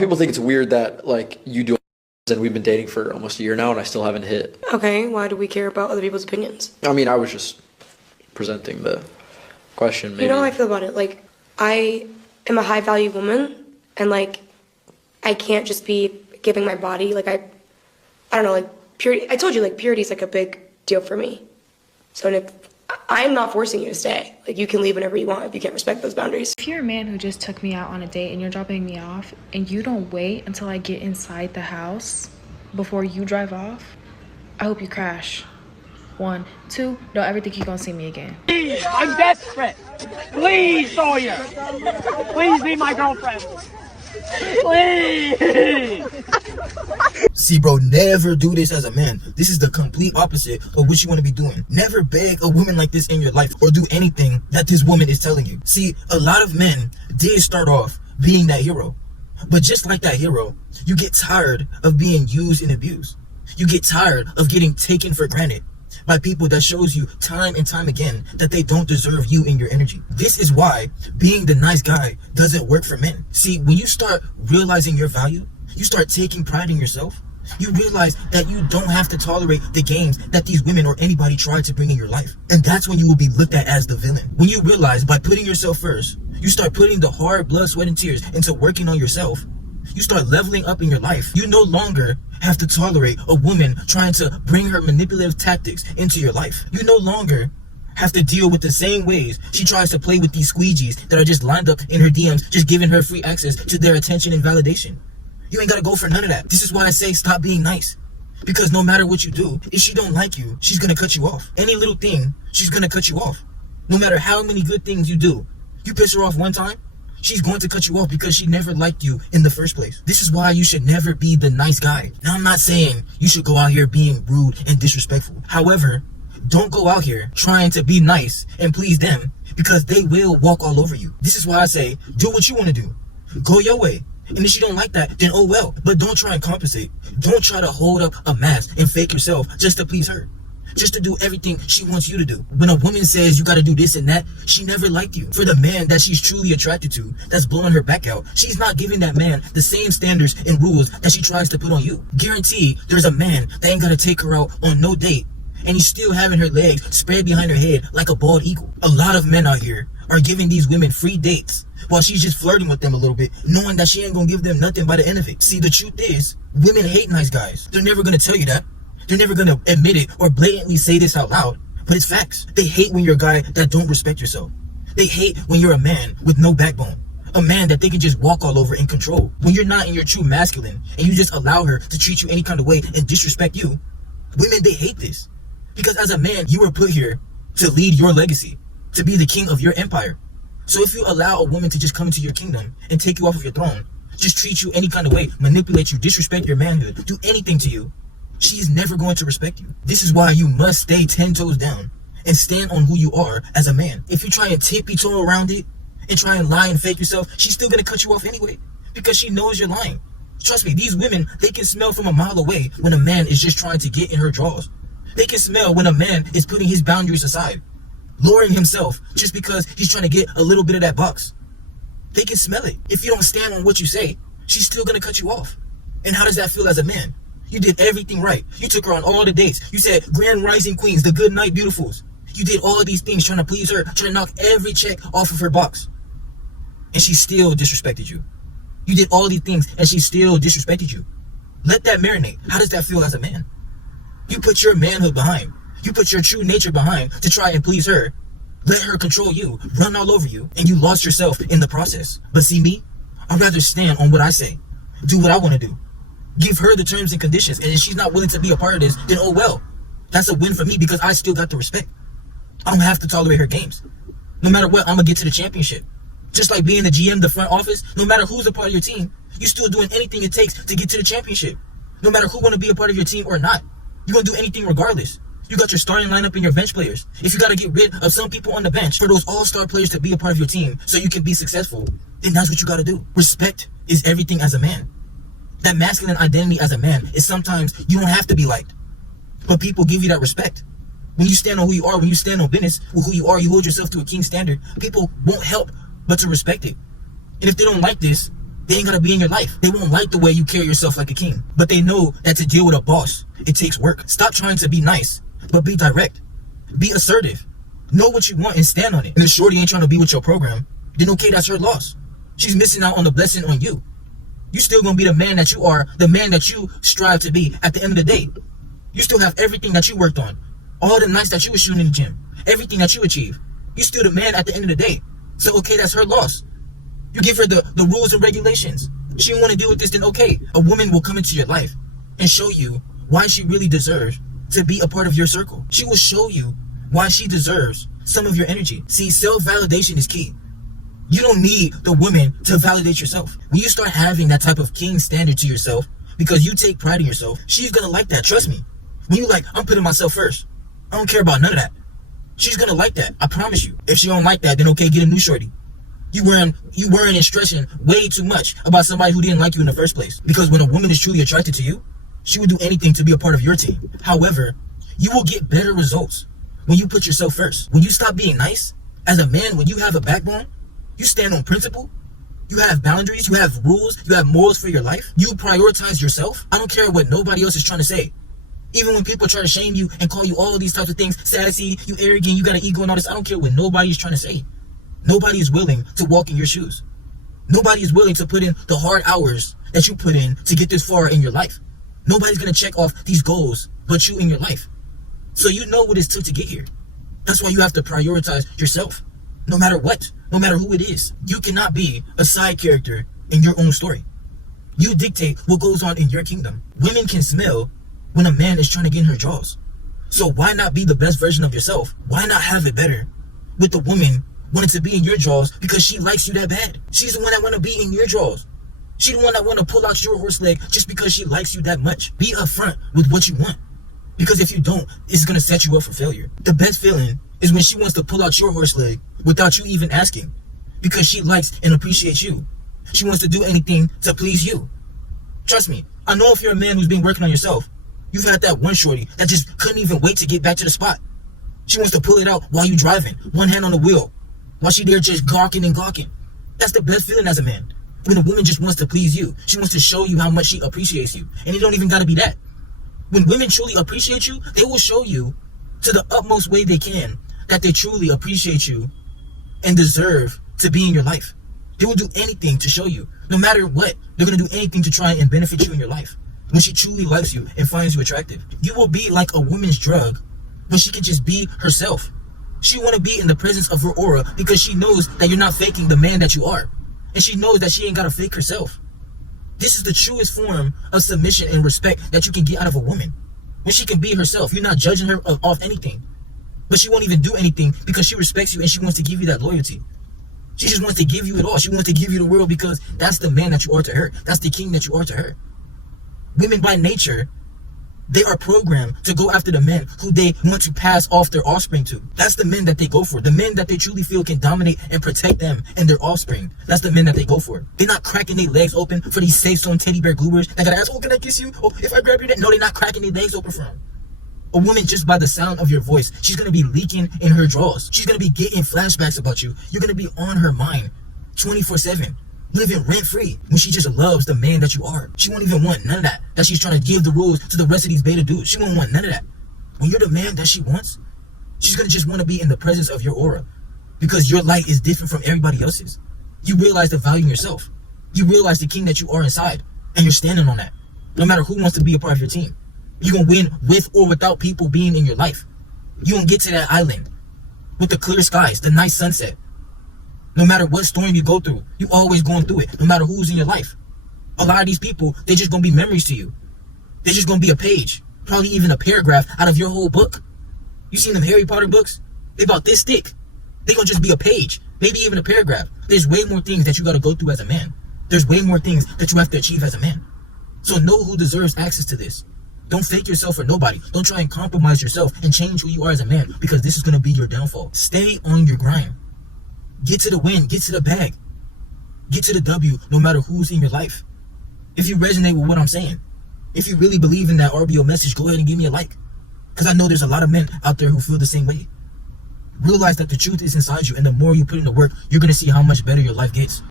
People think it's weird that like you do, and we've been dating for almost a year now, and I still haven't hit. Okay, why do we care about other people's opinions? I mean, I was just presenting the question. Maybe. You know how I feel about it. Like, I am a high value woman, and like, I can't just be giving my body. Like, I don't know. Like purity. I told you, like purity is like a big deal for me. So if I'm not forcing you to stay, like you can leave whenever you want if you can't respect those boundaries. If you're a man who just took me out on a date and you're dropping me off and you don't wait until I get inside the house before you drive off, I hope you crash. 1, 2, don't ever think you're gonna see me again. Please, I'm desperate. Please, Sawyer. Please be my girlfriend. Please. See, bro, never do this as a man. This is the complete opposite of what you want to be doing. Never beg a woman like this in your life or do anything that this woman is telling you. See, a lot of men did start off being that hero. But just like that hero, you get tired of being used and abused. You get tired of getting taken for granted by people that shows you time and time again that they don't deserve you and your energy. This is why being the nice guy doesn't work for men. See, when you start realizing your value, you start taking pride in yourself, you realize that you don't have to tolerate the games that these women or anybody try to bring in your life. And that's when you will be looked at as the villain. When you realize by putting yourself first, you start putting the hard blood, sweat, and tears into working on yourself, you start leveling up in your life. You no longer have to tolerate a woman trying to bring her manipulative tactics into your life. You no longer have to deal with the same ways she tries to play with these squeegees that are just lined up in her DMs, just giving her free access to their attention and validation. You ain't gotta go for none of that. This is why I say stop being nice. Because no matter what you do, if she don't like you, she's gonna cut you off. Any little thing, she's gonna cut you off. No matter how many good things you do, you piss her off one time, she's going to cut you off because she never liked you in the first place. This is why you should never be the nice guy. Now, I'm not saying you should go out here being rude and disrespectful. However, don't go out here trying to be nice and please them because they will walk all over you. This is why I say, do what you want to do. Go your way. And if she don't like that, then oh well. But don't try and compensate. Don't try to hold up a mask and fake yourself just to please her. Just to do everything she wants you to do. When a woman says you gotta do this and that, she never liked you. For the man that she's truly attracted to, that's blowing her back out, she's not giving that man the same standards and rules that she tries to put on you. Guarantee there's a man that ain't gonna take her out on no date, and he's still having her legs spread behind her head like a bald eagle. A lot of men out here are giving these women free dates while she's just flirting with them a little bit, knowing that she ain't gonna give them nothing by the end of it. See, the truth is, women hate nice guys. They're never gonna tell you that. They're never gonna admit it or blatantly say this out loud, but it's facts. They hate when you're a guy that don't respect yourself. They hate when you're a man with no backbone. A man that they can just walk all over and control. When you're not in your true masculine and you just allow her to treat you any kind of way and disrespect you, women, they hate this. Because as a man, you were put here to lead your legacy, to be the king of your empire. So if you allow a woman to just come into your kingdom and take you off of your throne, just treat you any kind of way, manipulate you, disrespect your manhood, do anything to you, she's never going to respect you. This is why you must stay 10 toes down and stand on who you are as a man. If you try and tippy-toe around it and try and lie and fake yourself, she's still gonna cut you off anyway because she knows you're lying. Trust me, these women, they can smell from a mile away when a man is just trying to get in her drawers. They can smell when a man is putting his boundaries aside, lowering himself just because he's trying to get a little bit of that box. They can smell it. If you don't stand on what you say, she's still gonna cut you off. And how does that feel as a man? You did everything right. You took her on all the dates. You said grand rising queens, the good night beautifuls. You did all of these things trying to please her, trying to knock every check off of her box. And she still disrespected you. You did all these things and she still disrespected you. Let that marinate. How does that feel as a man? You put your manhood behind. You put your true nature behind to try and please her. Let her control you, run all over you, and you lost yourself in the process. But see me? I'd rather stand on what I say. Do what I want to do. Give her the terms and conditions, and if she's not willing to be a part of this, then oh well. That's a win for me because I still got the respect. I don't have to tolerate her games. No matter what, I'm gonna get to the championship. Just like being the GM, the front office, no matter who's a part of your team, you're still doing anything it takes to get to the championship. No matter who wanna be a part of your team or not, you're gonna do anything regardless. You got your starting lineup and your bench players. If you gotta get rid of some people on the bench for those all-star players to be a part of your team so you can be successful, then that's what you gotta do. Respect is everything as a man. That masculine identity as a man is sometimes you don't have to be liked, but people give you that respect. When you stand on who you are, when you stand on business with who you are, you hold yourself to a king standard, people won't help but to respect it. And if they don't like this, They ain't gotta be in your life. They won't like the way you carry yourself like a king. But they know that to deal with a boss, it takes work. Stop trying to be nice, but be direct. Be assertive. Know what you want and stand on it. And if shorty ain't trying to be with your program, then okay, that's her loss. She's missing out on the blessing on you. You still gonna be the man that you are, the man that you strive to be at the end of the day. You still have everything that you worked on. All the nights that you were shooting in the gym. Everything that you achieved. You still the man at the end of the day. So okay, that's her loss. You give her the rules and regulations. She don't want to deal with this, then okay. A woman will come into your life and show you why she really deserves to be a part of your circle. She will show you why she deserves some of your energy. See, self-validation is key. You don't need the woman to validate yourself. When you start having that type of king standard to yourself, because you take pride in yourself, she's gonna like that, trust me. When you like, I'm putting myself first. I don't care about none of that. She's gonna like that, I promise you. If she don't like that, then okay, get a new shorty. You worrying and stressing way too much about somebody who didn't like you in the first place. Because when a woman is truly attracted to you, she will do anything to be a part of your team. However, you will get better results when you put yourself first. When you stop being nice, as a man, when you have a backbone, you stand on principle, you have boundaries, you have rules, you have morals for your life, you prioritize yourself. I don't care what nobody else is trying to say. Even when people try to shame you and call you all of these types of things, sassy, you arrogant, you got an ego and all this, I don't care what nobody is trying to say. Nobody is willing to walk in your shoes. Nobody is willing to put in the hard hours that you put in to get this far in your life. Nobody's going to check off these goals but you in your life. So you know what it took to get here. That's why you have to prioritize yourself. No matter what, no matter who it is. You cannot be a side character in your own story. You dictate what goes on in your kingdom. Women can smell when a man is trying to get in her jaws. So why not be the best version of yourself? Why not have it better with the woman wanting to be in your jaws because she likes you that bad? She's the one that want to be in your jaws. She's the one that want to pull out your horse leg just because she likes you that much. Be upfront with what you want. Because if you don't, it's going to set you up for failure. The best feeling is when she wants to pull out your horse leg without you even asking. Because she likes and appreciates you. She wants to do anything to please you. Trust me, I know if you're a man who's been working on yourself, you've had that one shorty that just couldn't even wait to get back to the spot. She wants to pull it out while you driving, one hand on the wheel, while she there just gawking and gawking. That's the best feeling as a man. When a woman just wants to please you, she wants to show you how much she appreciates you. And it don't even gotta be that. When women truly appreciate you, they will show you to the utmost way they can that they truly appreciate you and deserve to be in your life. They will do anything to show you. No matter what, they're gonna do anything to try and benefit you in your life. When she truly likes you and finds you attractive, you will be like a woman's drug when she can just be herself. She want to be in the presence of her aura because she knows that you're not faking the man that you are. And she knows that she ain't got to fake herself. This is the truest form of submission and respect that you can get out of a woman. When she can be herself, you're not judging her off anything. But she won't even do anything because she respects you and she wants to give you that loyalty. She just wants to give you it all. She wants to give you the world because that's the man that you are to her. That's the king that you are to her. Women by nature, they are programmed to go after the men who they want to pass off their offspring to. That's the men that they go for. The men that they truly feel can dominate and protect them and their offspring. That's the men that they go for. They're not cracking their legs open for these safe zone teddy bear goobers that gotta ask, oh, can I kiss you? Oh, if I grab your neck? No, they're not cracking their legs open for them. A woman, just by the sound of your voice, she's gonna be leaking in her drawers. She's gonna be getting flashbacks about you. You're gonna be on her mind 24/7. Living rent-free when she just loves the man that you are. She won't even want none of that she's trying to give the rules to the rest of these beta dudes. She won't want none of that. When you're the man that she wants, she's gonna just want to be in the presence of your aura because your light is different from everybody else's. You realize the value in yourself. You realize the king that you are inside, and you're standing on that. No matter who wants to be a part of your team, you're gonna win with or without people being in your life. You gonna get to that island with the clear skies, the nice sunset. No matter what storm you go through, you always going through it, no matter who's in your life. A lot of these people, they just gonna be memories to you. They're just gonna be a page, probably even a paragraph out of your whole book. You seen them Harry Potter books? They about this thick. They gonna just be a page, maybe even a paragraph. There's way more things that you gotta go through as a man. There's way more things that you have to achieve as a man. So know who deserves access to this. Don't fake yourself for nobody. Don't try and compromise yourself and change who you are as a man because this is gonna be your downfall. Stay on your grind. Get to the win, get to the bag, get to the W, no matter who's in your life. If you resonate with what I'm saying, if you really believe in that RBO message, go ahead and give me a like. Because I know there's a lot of men out there who feel the same way. Realize that the truth is inside you, and the more you put in the work, you're going to see how much better your life gets.